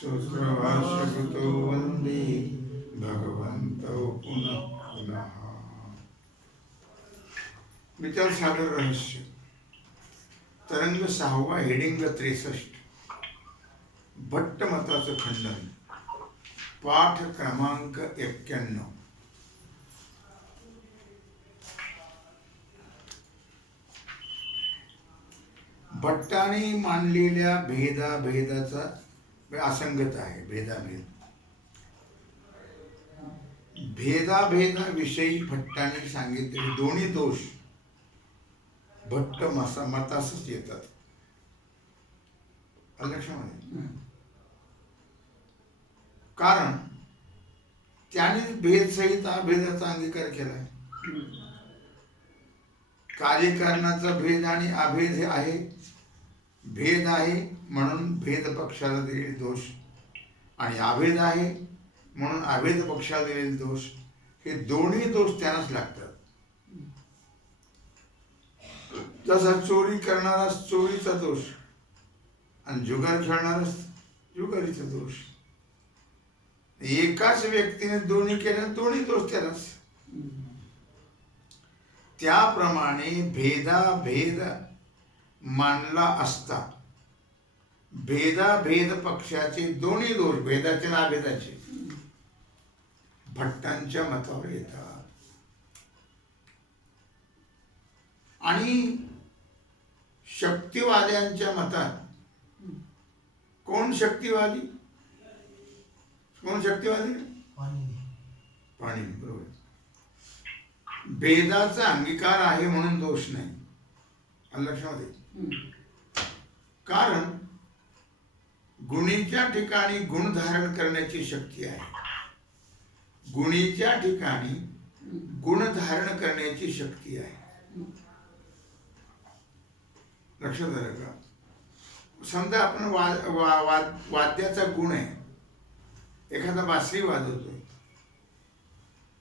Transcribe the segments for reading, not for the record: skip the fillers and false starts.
सूत्रभाष्यकृतो वन्दे भगवन्तौ पुनः पुनः। विचारसागर रहस्य तरंग 6वा हेडिंग 63 भट्ट मताचं खंडन पाठ क्रमांक 91। भट्टाने मांडलेल्या भेदाभेदाचा असंगत आहे। भेदाभेदाविषयी भट्टाने सांगितलेले दोन्ही दोष भट्ट मतासच येतात। लक्षामध्ये कारण त्याने भेदसहित अभेदाचा अंगीकार केलाय। कार्यकारणाचा भेद आणि अभेद हे आहे। भेद आहे म्हणून भेद पक्षाला दिलेले दोष आणि अभेद आहे म्हणून अभेद पक्षाला दिलेले दोष, हे दोन्ही दोष त्यांनाच लागतात। जसा चोरी करणारा चोरीचा दोष आणि जुगार खेळणारा जुगारीचा दोष, एकाच व्यक्तीने दोन्ही केले दोन्ही दोष त्यालाच। त्याप्रमाणे भेदाभेद मानला असता भेदाभेद पक्षाचे दोन्ही दोष भेदाचे आणि अभेदाचे भट्टांच्या मतावर येतात। आणि शक्तिवाद्यांच्या मतात कोण शक्तिवादी? पाणी बरोबर। भेदाचा अंगीकार आहे म्हणून दोष नाही। लक्षामध्ये कारण गुणीच्या ठिकाणी गुण धारण करण्याची शक्ती आहे। गुणीच्या ठिकाणी गुण धारण करण्याची शक्ती आहे। लक्षात आलं का? समजा आपण वाद्याचा गुण आहे, एखादा बासरी वाजवतोय,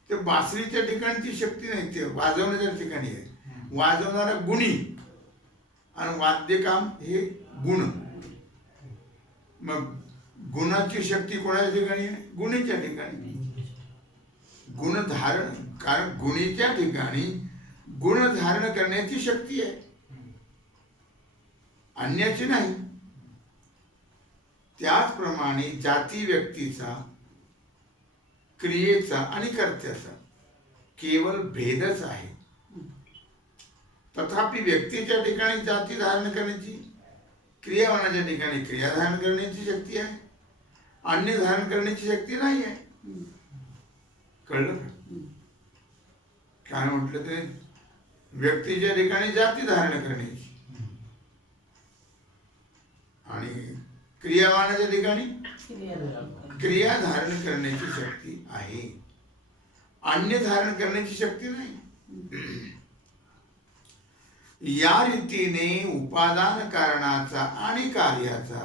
ते बासरीच्या ठिकाणी ती शक्ती नाही, ते वाजवण्याच्या ठिकाणी आहे। वाजवणारा गुणी आणि वाद्यकाम हे गुण। मग गुणाची शक्ती कोणाच्या ठिकाणी आहे? गुणीच्या ठिकाणी। गुण धारण, कारण गुणीच्या ठिकाणी गुण धारण करण्याची शक्ती आहे, अन्याची नाही। त्याचप्रमाणे जाती व्यक्तीचा, क्रियेचा आणि कर्त्याचा केवळ भेदच आहे। तथापि व्यक्तीच्या ठिकाणी जाती धारण करण्याची, क्रियावानाच्या ठिकाणी क्रिया धारण करण्याची शक्ती आहे, अन्य धारण करण्याची शक्ती नाही आहे। कळलं का? काय म्हटलं ते? व्यक्तीच्या ठिकाणी जाती धारण करण्याची आणि क्रियावानाच्या ठिकाणी क्रिया धारण करण्याची शक्ती आहे, अन्य धारण करण्याची शक्ती नाही। या रीतीने उपादान कारणाचा आणि कार्याचा,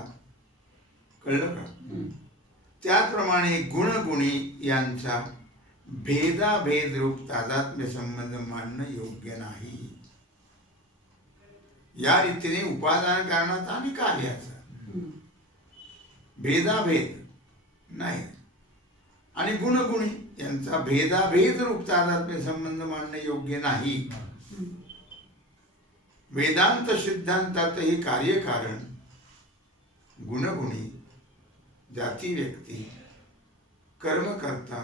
कळलं का? त्याप्रमाणे गुणगुणी यांचा भेदाभेद रूप तादात्म्य संबंध मानणं योग्य नाही। या रीतीने उपादान कारणाचा आणि कार्याचा भेदाभेद नाही आणि गुणगुणी यांचा भेदाभेद रूप तादात्म्य संबंध मानणं योग्य नाही। वेदांत सिद्धांतातही कार्यकारण, गुणगुणी, जाती व्यक्ती, कर्मकर्ता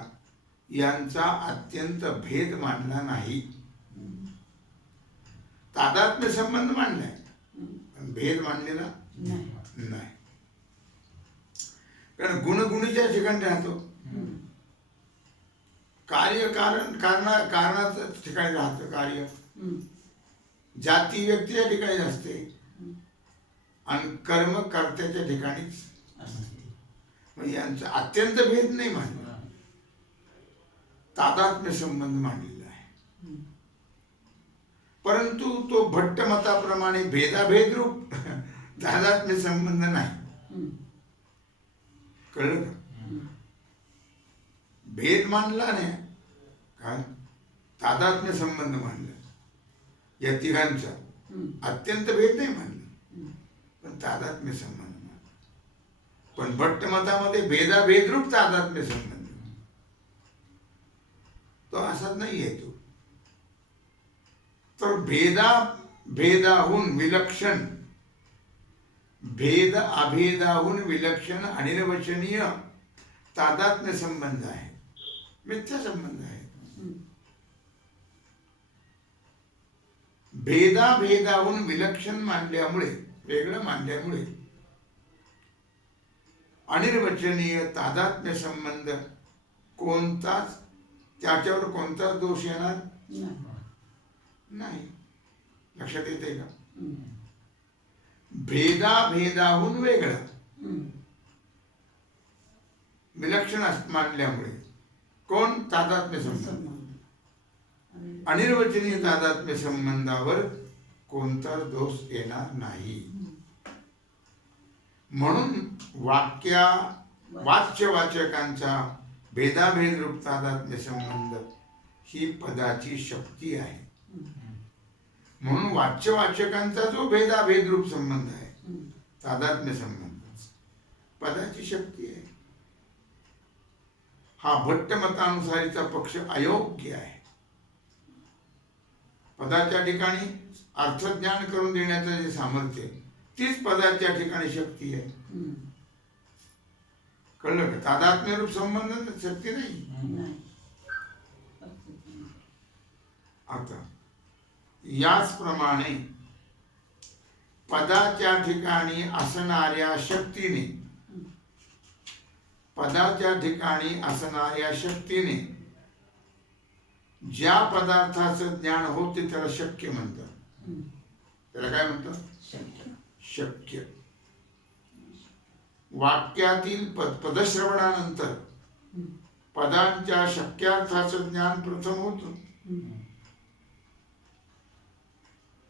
यांचा अत्यंत भेद मानला नाही। तादात्म्य संबंध मानलाय पण भेद मानलेला नाही। कारण गुणगुणीच्या ठिकाणी राहतो, कार्य कारणाचं ठिकाणी राहतं कार्य, जाती व्यक्तीच्या ठिकाणी असते आणि कर्म कर्त्याच्या ठिकाणीच असते। यांचा अत्यंत भेद नाही मानला, तादात्म्य संबंध मानलेला आहे। परंतु तो भट्ट मताप्रमाणे भेदाभेद रूप तादात्म्य संबंध नाही। कळलं का? भेद मानला नाही, काय तादात्म्य संबंध मानला। या तिघांचा अत्यंत भेद नाही मानला पण तादात्म्य संबंध मानला। पण भट्ट मतामध्ये भेदाभेदरूप तादात्म्य संबंध तो असाच नाही आहे तो. तर भेदाहून विलक्षण, भेद अभेदाहून विलक्षण अनिर्वचनीय तादात्म्य संबंध आहे, मिथ्या संबंध आहे. भेदाभेदाहून विलक्षण मानल्यामुळे, वेगळं मानल्यामुळे अनिर्वचनीय तादात्म्य संबंध कोणताच, त्याच्यावर कोणताच दोष येणार नाही. लक्षात येते का? भेदाभेदाहून वेगळं विलक्षण मानल्यामुळे कोण? तादात्म्य संबंध. अनिर्वचनीय तादात्म्य संबंधावर कोणता दोष येणार नाही. म्हणून वाच्यवाचकांचा भेदाभेद रूप तादात्म्य संबंध ही पदाची शक्ती आहे. म्हणून वाच्यवाचकांचा जो भेदाभेद रूप संबंध आहे, तादात्म्य संबंध, पदाची शक्ती आहे. हा भट्ट मतानुसारीचा पक्ष अयोग्य आहे. पदाच्या ठिकाणी अर्थज्ञान करून देण्याचं जे सामर्थ्य, तीच पदाच्या ठिकाणी शक्ती आहे. कळलं का? तादात्म्य रूप संबंध शक्ती नाही. आता याचप्रमाणे पदाच्या ठिकाणी असणाऱ्या शक्तीने, पदाच्या ठिकाणी असणाऱ्या शक्तीने ज्या पदार्थाचं ज्ञान होते त्याला शक्य म्हणतात. त्याला काय म्हणतात? शक्य. वाक्यातील पदश्रवणानंतर पदांच्या शक्यार्थाचं ज्ञान प्रथम होतं.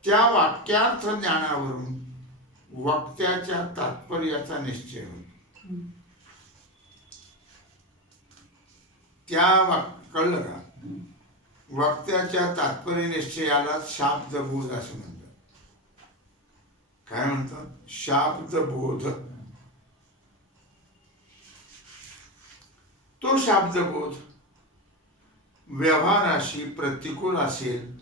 त्या वाक्यार्थ ज्ञानावरून वक्त्याच्या तात्पर्याचा निश्चय होतो. कळलं का? वक्त्याच्या तात्पर्य निश्चयाला शाब्दबोध असं म्हणतात. काय म्हणतात? शाब्दबोध. तो शाब्दबोध व्यवहाराशी प्रतिकूल असेल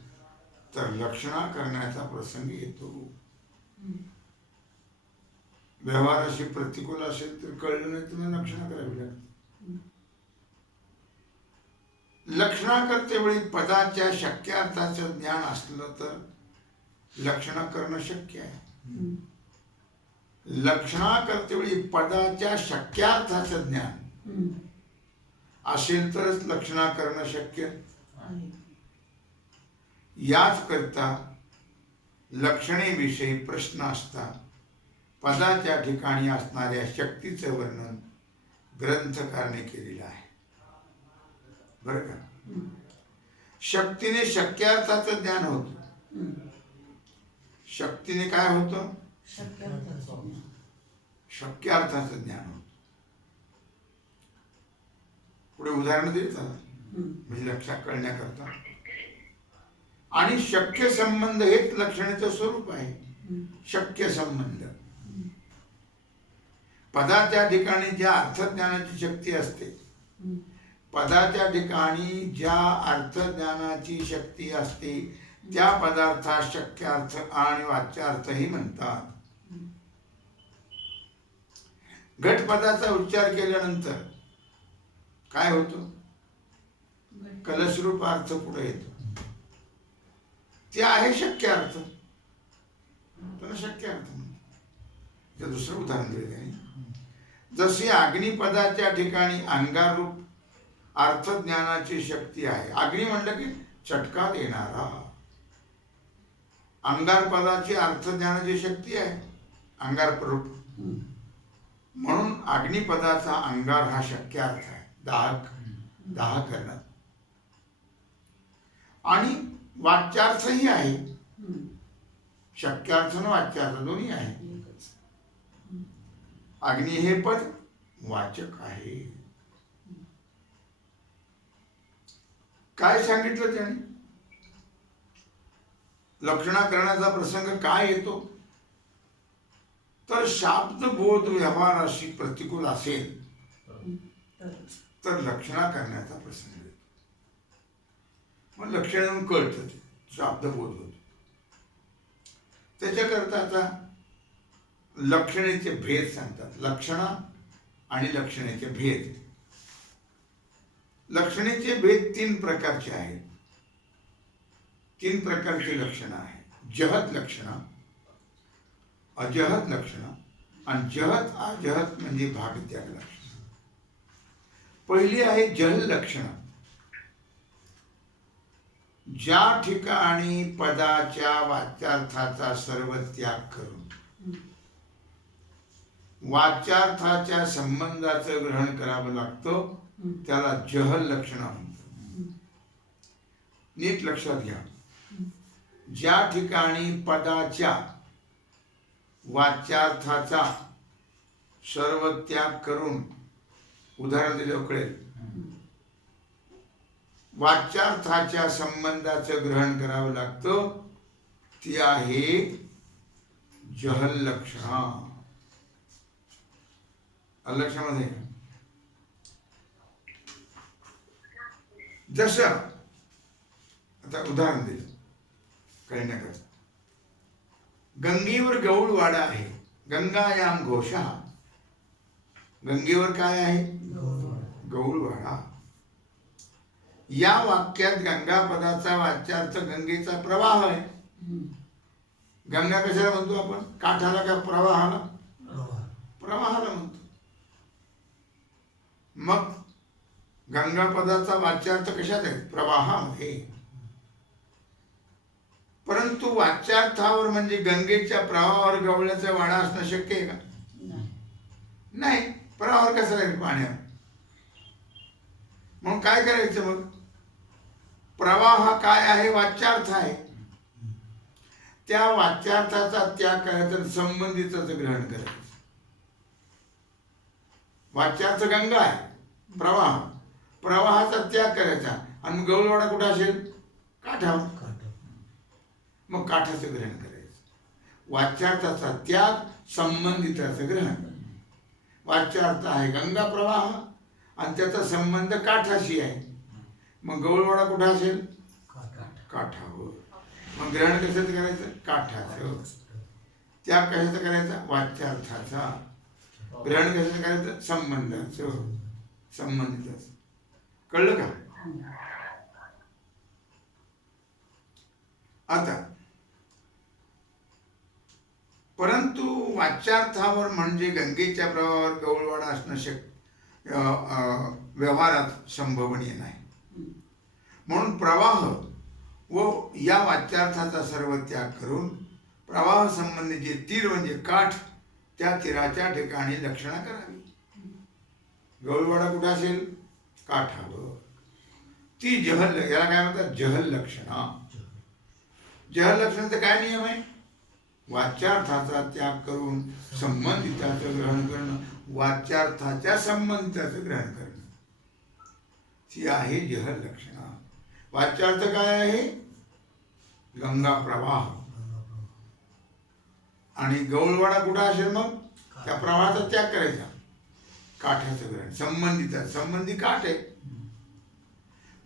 तर लक्षणा करण्याचा प्रसंग येतो. व्यवहाराशी प्रतिकूल असेल तर कळलं नाही तुम्ही लक्षणा करावी लागते. लक्षणा करतेवेळी पदाच्या शक्यार्थाचं ज्ञान असलं तर लक्षणा करणं शक्य आहे. लक्षणा करतेवेळी पदाच्या शक्यार्थाचं ज्ञान असेल तरच लक्षणा करणं शक्य आहे. याच करता लक्षणेविषयी प्रश्न असता पदाच्या ठिकाणी असणाऱ्या शक्तीचं वर्णन ग्रंथकाराने केलेलं आहे. बरं का? शक्तीने शक्यार्थाचं ज्ञान होतं. शक्तीने काय होतं? शक्यार्थाचं ज्ञान होतं. पुढे उदाहरण देत म्हणजे लक्षात कळण्याकरता. आणि शक्य संबंध हेच लक्षणाचं स्वरूप आहे. शक्य संबंध पदाच्या ठिकाणी ज्या अर्थज्ञानाची शक्ती असते, पदाच्या ठिकाणी ज्या अर्थज्ञानाची शक्ती असते त्या पदार्थास शक्यार्थ आणि वाच्यार्थही म्हणतात. घटपदाचा उच्चार केल्यानंतर काय होतं? कलशरूप अर्थ पुढे येतो. ते आहे शक्यार्थ. त्याला शक्यार्थ म्हणतात. ते दुसरं उदाहरण दिलं त्याने. जशी अग्निपदाच्या ठिकाणी अंगारूप अर्थज्ञानाची शक्ती आहे. अग्नी म्हणलं की चटका देणारा. अंगार पदाची अर्थज्ञानाची शक्ती आहे, अंगार रूप. म्हणून अग्निपदाचा अंगार हा शक्यार्थ आहे. दाह करणं. आणि वाच्यार्थही आहे. शक्यार्थ आणि वाच्यार्थ दोन्ही आहे. अग्नी हे पद वाचक आहे. काय सांगितलं त्याने? लक्षणा करण्याचा प्रसंग काय येतो? तर शाब्दबोध व्यवहाराशी प्रतिकूल असेल तर लक्षणा करण्याचा प्रसंग येतो. मग लक्षण येऊन कळतं, ते शाब्दबोध होतो. त्याच्याकरता आता लक्षणेचे भेद सांगतात. लक्षणा आणि लक्षणेचे भेद. लक्षणेचे भेद 3 प्रकारचे आहेत. 3 प्रकारची लक्षणं आहेत. जहत लक्षणं, अजहत लक्षणं आणि जहत अजहत म्हणजे भागत्याग लक्षणं. पहिली आहे जहल लक्षणं. ज्या ठिकाणी पदाच्या वाच्यार्थाचा सर्व त्याग करून वाच्यार्थाच्या संबंधाचं ग्रहण करावं लागतं त्याला जहल लक्षण म्हणतात. नीट लक्षात घ्या. ज्या ठिकाणी पदाच्या वाच्यार्थाचा सर्व त्याग करून, उदाहरण दिलं कळेल, वाच्यार्थाच्या संबंधाचं ग्रहण करावं लागतं, ती आहे जहल लक्षण. लक्षामध्ये जसं आता उदाहरण दिलं कळण्याकर. गंगेवर गौळवाडा आहे. गंगायाम घोषा. गंगेवर काय आहे? गौळवाडा. या वाक्यात गंगा पदाचा वाच्यार्थ गंगेचा प्रवाह आहे. गंगा कशाला म्हणतो आपण? काठाला का प्रवाहाला? प्रवाहाला म्हणतो. मग गंगा पदाचा वाच्यार्थ कशात आहे? प्रवाहामध्ये. परंतु वाच्यार्थावर म्हणजे गंगेच्या प्रवाहावर गवळ्याचा वाडा असणं शक्य आहे का? नाही. प्रवाहावर कसं राहील? पाण्यावर. मग काय करायचं? मग प्रवाह काय आहे? वाच्यार्थ आहे. त्या वाच्यार्थाचा त्याग करायचा, संबंधिताचं ग्रहण करायचं. वाच्यार्थ गंगा आहे, प्रवाह, प्रवाहाचा त्याग करायचा. आणि गौळवाडा कुठं असेल? काठावर. मग काठाचं ग्रहण करायचं. वाच्यार्थाचा त्याग, संबंधिताचं ग्रहण. वाच्यार्थ आहे गंगा प्रवाह आणि त्याचा संबंध काठाशी आहे. मग गौळवाडा कुठं असेल? काठावर. मग ग्रहण कशाचं करायचं? काठाचं. त्याग कशाचं करायचा? वाच्यार्थाचा. ग्रहण कशाचं करायचं? संबंधाचं, संबंधिताचं. कळलं का? आता परंतु वाच्यार्थावर म्हणजे गंगेच्या प्रवाहावर गौळवाडा असणं व्यवहारात संभवनीय नाही. म्हणून प्रवाह व या वाच्यार्थाचा सर्व त्याग करून प्रवाह संबंधीचे तीर म्हणजे काठ, त्या तीराच्या ठिकाणी लक्षणा करावी. गौळवाडा कुठं असेल? काठावर. ती जहल, याला काय म्हणतात? जहल लक्षणा. जहल लक्षणाचा काय नियम आहे? वाच्यार्थाचा त्याग करून संबंधिताचं ग्रहण करणं, वाच्यार्थाच्या संबंधिताचं ग्रहण करणं, ती आहे जहल लक्षणा. वाच्यार्थ काय आहे? गंगा प्रवाह. आणि गौळवाडा कुठं असेल? मग त्या प्रवाहाचा त्याग करायचा. काठाचं ग्रहण, संबंधित, संबंधी काठ आहे.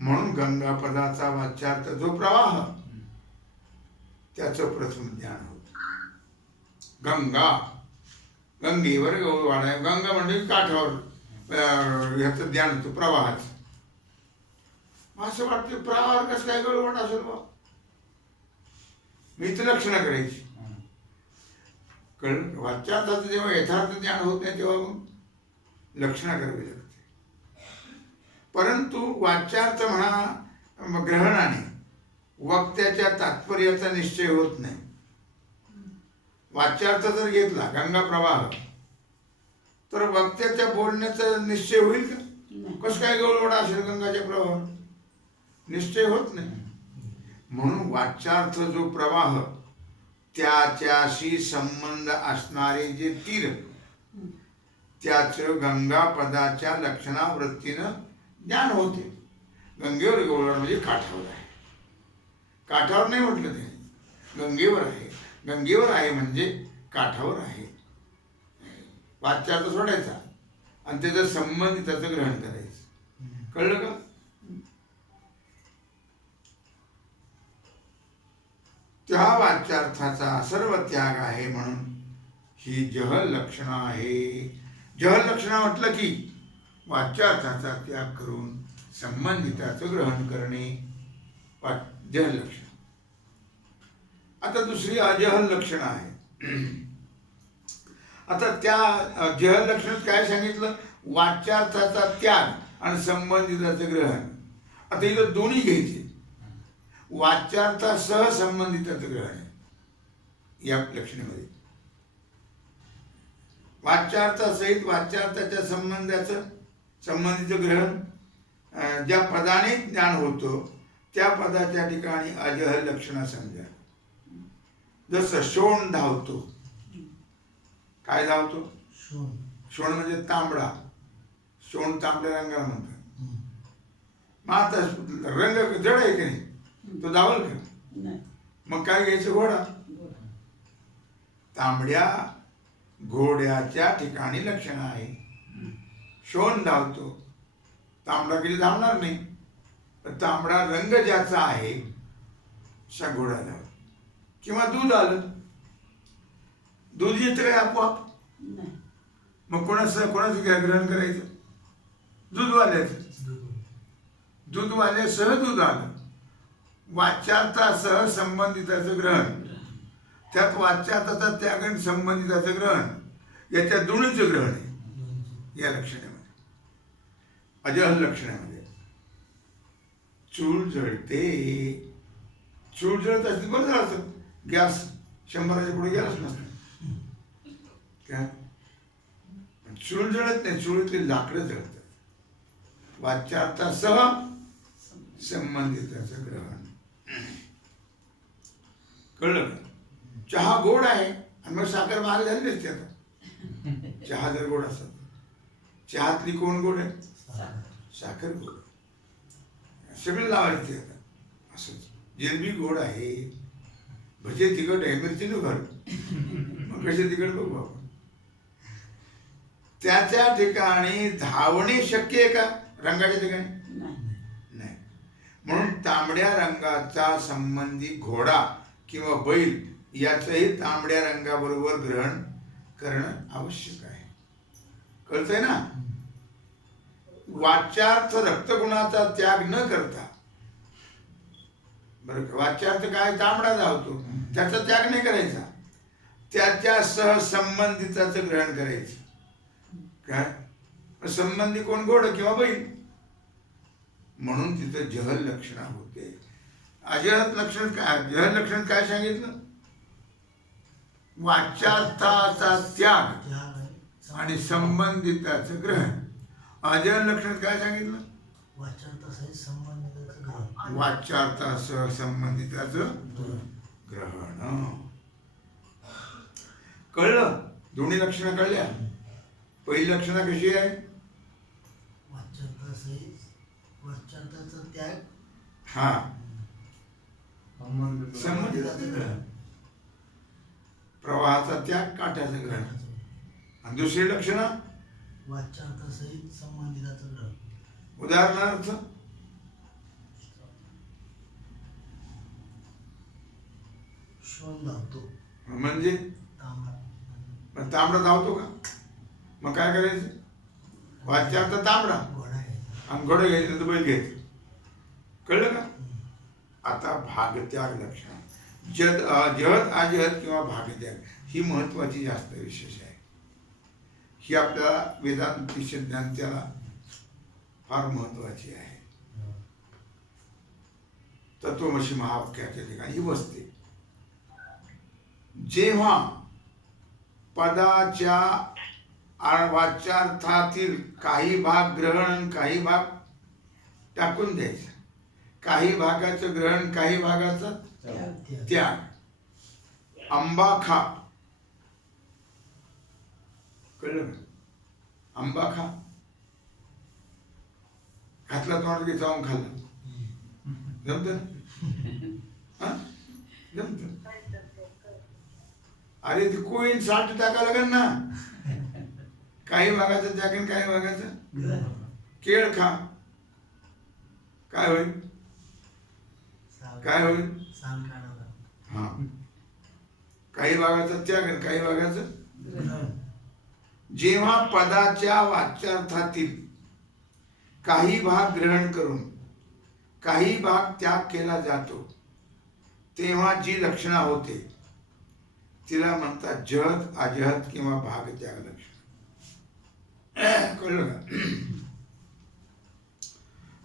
म्हणून गंगा पदाचा वाच्यार्थ जो प्रवाह, त्याचं प्रथम ज्ञान होत. गंगा, गंगेवर गौळवाडा आहे. गंगा म्हणजे काठावर ह्याचं ज्ञान होतं, प्रवाहाचं. असं वाटतं प्रवाहावर कसं काय गौळवाडा असेल बा? मी तर लक्षणा करायची. कळलं? वाच्यार्थाचं जेव्हा यथार्थ ज्ञान होत नाही तेव्हा मग लक्षणा करावी लागते. परंतु वाच्यार्थ म्हणा ग्रहणाने वक्त्याच्या तात्पर्याचा निश्चय होत नाही. वाच्यार्थ जर घेतला गंगा प्रवाह, तर वक्त्याच्या बोलण्याचा निश्चय होईल का? कसं काय गौळवाडा असेल गंगाच्या प्रवाहावर? निश्चय होत नाही. म्हणून वाच्यार्थ जो प्रवाह, त्याच्याशी संबंध असणारे जे तीर, त्याचं गंगा पदाच्या लक्षणावृत्तीनं ज्ञान होते. गंगेवर गौळवाडा म्हणजे काठावर आहे. काठावर नाही म्हटलं ते, गंगेवर आहे. गंगेवर आहे म्हणजे काठावर आहे. वाच्यार्थ सोडायचा आणि त्याचा संबंधित त्याचं ग्रहण करायचं. कळलं का? त्या वाच्यार्थाचा सर्व त्याग आहे म्हणून ही जहल लक्षणं आहे. जहल लक्षणं म्हटलं की वाच्यार्थाचा त्याग करून संबंधिताचं ग्रहण करणे जहल लक्षण. आता दुसरी अजहल लक्षणं आहे. आता त्या जहल लक्षणात काय सांगितलं? वाच्यार्थाचा त्याग आणि संबंधिताचं ग्रहण. आता इथं दोन्ही घ्यायचे. वाच्यार्थासह संबंधिताचं ग्रहण आहे या लक्षणेमध्ये. वाच्यार्थासहित वाच्यार्थाच्या संबंधीचं ग्रहण. ज्या पदाने ज्ञान होतं त्या पदाच्या ठिकाणी अजहल लक्षणं समजा. जसं शोण धावतो. काय धावतो? शोण म्हणजे तांबडा. शोण तांबड्या रंगाला म्हणतात. मग आता रंग जड आहे की नाही, तो धावल का? मग काय घ्यायचं? घोडा. तांबड्या घोड्याच्या ठिकाणी लक्षण आहे. शोण धावतो. तांबडा कधी धावणार नाही, पण तांबडा रंग ज्याचा आहे अशा घोडा धावतो. किंवा दूध आलं. दूध येतं काय आपोआप? मग कोणाचं ग्रहण करायचं? दूधवाल्याचं. दूधवाल्यासह दूध आलं. वाच्यार्थासह संबंधिताचं ग्रहण. त्यात वाच्यार्थाचा त्याग आणि संबंधिताचं ग्रहण याच्या दोन्हीचं ग्रहण आहे या लक्षणामध्ये. अजहल लक्षणामध्ये चूल जळते. चूल जळत असते बरं झालं असतं. गॅस 100च्या पुढे गेलाच नसतं. काय चूल जळत नाही, चुलीतली लाकडं जळतात. वाच्यार्थासह संबंधिताचं ग्रहण. कळलं का? चहा गोड आहे आणि मग साखर महाग झाली नसते. आता चहा जर गोड असतात, चहातली कोण गोड आहे? साखर गोड. सगळं लावायचे आता असंच. जिलबी गोड आहे, भजे तिखट आहे, मिरची न घर. मग कसे तिखट बघू आपण. त्याच्या ठिकाणी धावणे शक्य आहे का रंगाच्या ठिकाणी? नाही. म्हणून तांबड्या रंगाचा संबंधी घोडा किंवा बैल याचंही तांबड्या रंगाबरोबर ग्रहण करणं आवश्यक आहे. कळतंय ना? वाच्यार्थ रक्तगुणाचा त्याग न करता, बरं का, वाच्यार्थ काय? तांबडा धावतो, त्याचा त्याग नाही करायचा. त्याच्या सहसंबंधिताचं ग्रहण करायचं. काय संबंधी? कोण? घोड किंवा बैल. म्हणून तिथं जहल लक्षण होते. अजहल लक्षण काय? जहल लक्षण काय सांगितलं? वाच्यार्थाचा त्याग आणि संबंधिताचं ग्रहण. अजहल लक्षण काय सांगितलं? वाच्यार्थासह संबंधिताचं ग्रहण. कळलं? दोन्ही लक्षणं कळल्या. पहिली लक्षणं कशी आहे? वाच्यार्थाचा त्याग, हा, संबंधिताचं ग्रहण. प्रवाहाचा त्याग, काठ्याचं ग्रहण. आणि दुसरी लक्षणं वाच्यार्थासहित संबंधिताचं ग्रहण. उदाहरणार्थ शोण धावतो म्हणजे तांबडा. तांबडा धावतो का? मग काय करायचं? वाच्यार्थ तांबडा घोडा घ्यायचा आणि घोडा घ्यायचं तर बैल घ्यायचं. कळलं का? आता भागत्याग लक्षण. जहत अजहत किंवा भागत्याग ही महत्वाची जास्त विशेष आहे. ही आपल्या वेदांतीय ज्ञान त्याला फार महत्वाची आहे. तत्वमसी महावाक्याच्या ठिकाणी ही बसते. जेव्हा पदाच्या वाच्यार्थातील काही भाग ग्रहण, काही भाग टाकून द्यायचा. काही भागाचं ग्रहण, काही भागाचं त्याग. आंबा खा. कळलं का? आंबा खा. घातला तोंडात की जाऊन खाल्लं. जमत ना? जमत. अरे ती कोईन 60 टाका लागेल ना. काही भागाचं त्याग आणि काही भागाचं ग्रहण. केळ खा, काय होईल? काय होईल? साल काढावा. हा, काही भागाचा त्याग आणि काही भागाचं. ग्रहण. जेव्हा पदाच्या वाच्यार्थातील काही भाग ग्रहण करून काही भाग त्याग केला जातो तेव्हा जी लक्षणा होते तिला म्हणतात जहत, अजहत किंवा भाग त्याग लक्षण. कळलं का?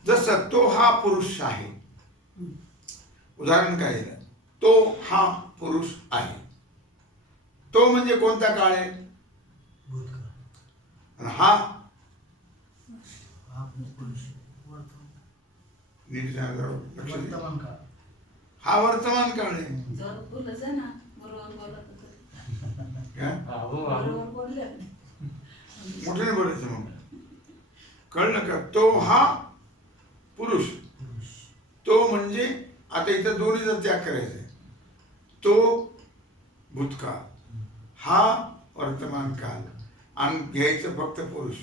जसं तो हा पुरुष आहे, उदाहरण काय दिलं? तो हा पुरुष आहे. तो म्हणजे कोणता काळ आहे? भूतकाळ. आणि हा हा पुरुष. वर्तमान. नीट सांगा जरा, लक्ष दे. वर्तमान काळ. हा वर्तमान काळ आहे. जोरात बोलायचं ना, बरोबर बोलत होतं. काय? बरोबर बोलले. मोठ्याने बोलायचं मग. कळलं का? तो हा पुरुष. पुरुष. तो म्हणजे आता इथं दोन्हीचा त्याग करायचा आहे. तो भूतकाळ, हा वर्तमान काल, आणि घ्यायचं फक्त पुरुष.